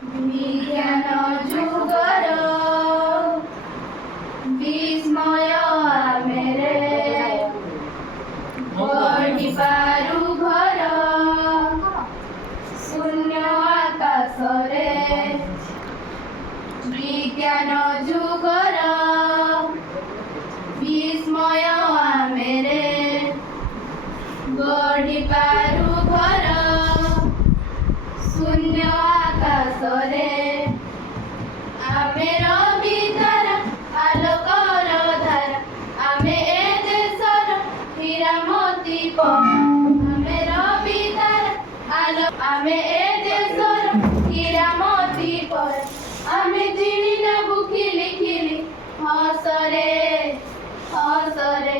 ବିଜ୍ଞାନ ଯୁଗର ବିସ୍ମୟ ଆମେରେ ବଢ଼ିପାରୁ ଘର ଶୂନ୍ୟ ଆକାଶରେ ବିଜ୍ଞାନ ଯୁଗର ବିସ୍ମୟ ଆମେରେ ବଢ଼ିପାରୁ ଘର ଶୂନ୍ୟ ଆକାଶରେ ଆମେର ବିଧାର ଆଲୋକର ଧାରା ଆମେ ଏ ଦେଶର ହୀରାମତି ଆମେର ବିଧାର ଆମେ ଏ ଦେଶର ହୀରାମତି ଆମେ ଜିଣି ନେବୁ ଖିଲି ଖିଲି ହସରେ ହସରେ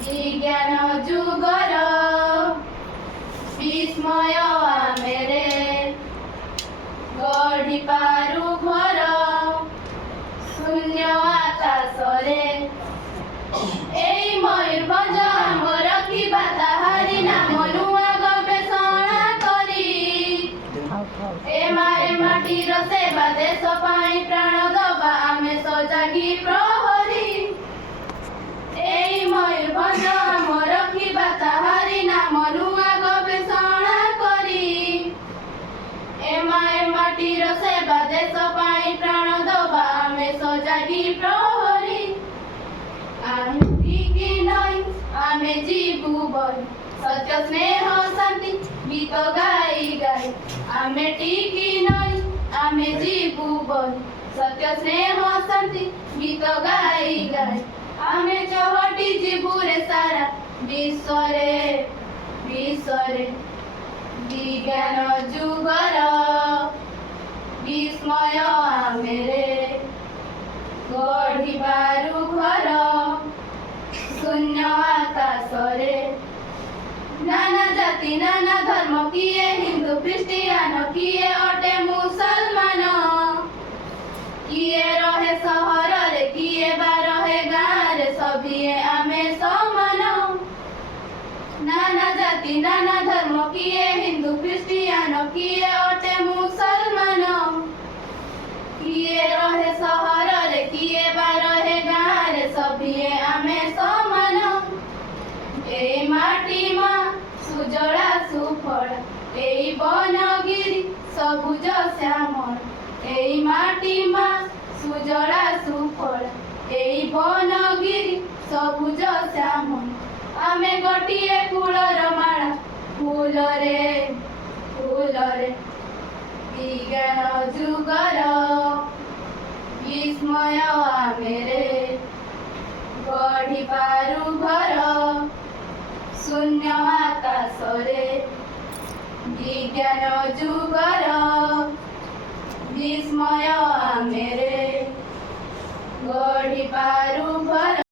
ବିଜ୍ଞାନ ଯୁଗର ବିସ୍ମୟ ଆମେରେ ଗଢ଼ିପାରୁ ଘର ଶୂନ୍ୟ ଆକାଶରେ ଏଇ ମୟୂରଭଞ୍ଜ ଆମର କିବା ତାହାରି ନାମ ନୂଆ ଗବେଷଣା କରି ଏ ମାଟିର ସେବା ଦେଶ ପାଇଁ ପ୍ରାଣ ଦବା ଆମେ ସଜାଗି ପ୍ରହରୀ ଏଇ ମୟୂରଭଞ୍ଜ ଆମର କିବା ତାହାରି ନାମ ନୂଆ ଗବେଷଣା କରି ଏ ମାଟିର ସେବା ଦେଶ ପାଇଁ ପ୍ରାଣ ଦବା ଆମେ ସଜାଗି ପ୍ରହରୀ କି ନଈ ଆମେ ଯିବୁ ବହି ସତ୍ୟ ସ୍ନେହ ଶାନ୍ତି ଗୀତ ଗାଇ ଗାଇ ଆମେ ଟିକି ନଈ ଆମେ ଯିବୁ ବହି ସତ୍ୟ ସ୍ନେହ ଶାନ୍ତି ଗୀତ ଗାଇ ଗାଇ ଆମେ ଚହଟି ଯିବୁ ରେ ସାରା ବିଶ୍ୱରେ ବିଶ୍ୱରେ ବିଜ୍ଞାନ ଯୁଗର ବିସ୍ମୟ ଆମେରେ ଗଢ଼ିପାରୁ ଘର ଶୂନ୍ୟ ଆକାଶରେ ନାନା ଜାତି ନାନା ଧର୍ମ କିଏ ହିନ୍ଦୁ ଖ୍ରୀଷ୍ଟିଆନ କିଏ ଅଟେ ମୁସଲମାନ କିଏ ରହେ ସହରରେ କିଏ ବା ରହେ ଗାଁରେ ସଭିଏ ଆମେ ସମାନ ନାନା ଜାତି ନାନା ଧର୍ମ କିଏ ହିନ୍ଦୁ ଖ୍ରୀଷ୍ଟିଆନ କିଏ ଅଟେ ମୁସଲମାନ କିଏ ରହେ ସହରରେ କିଏ ବା ରହେ ଗାଁରେ ସଭିଏ ଆମେ ସମାନ ଏଇ ମାଟି ମା ସୁଜଳା ସୁଫଳ ଏଇ ବନଗିରି ସବୁଜ ଶ୍ୟାମଳ ଏଇ ମାଟି ମା ସୁଜଳା ସୁଫଳ ଏଇ ବନଗିରି ସବୁଜ ଶ୍ୟାମଳ ଆମେ ଗୋଟିଏ ଫୁଲର ମାଳା ଫୁଲରେ ଫୁଲରେ ବିଜ୍ଞାନ ଯୁଗର ବିସ୍ମୟ ଆମେରେ ଗଢ଼ିପାରୁ ଘର ଶୂନ୍ୟ ଆକାଶରେ ବିଜ୍ଞାନ ଯୁଗର ବିସ୍ମୟ ଆମେରେ ଗଢ଼ିପାରୁ ଘର।